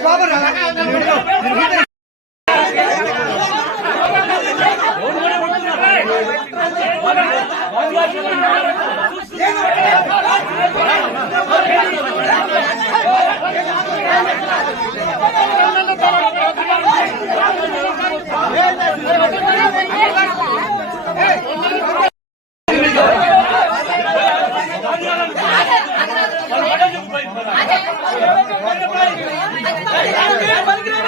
ಬಾಬರ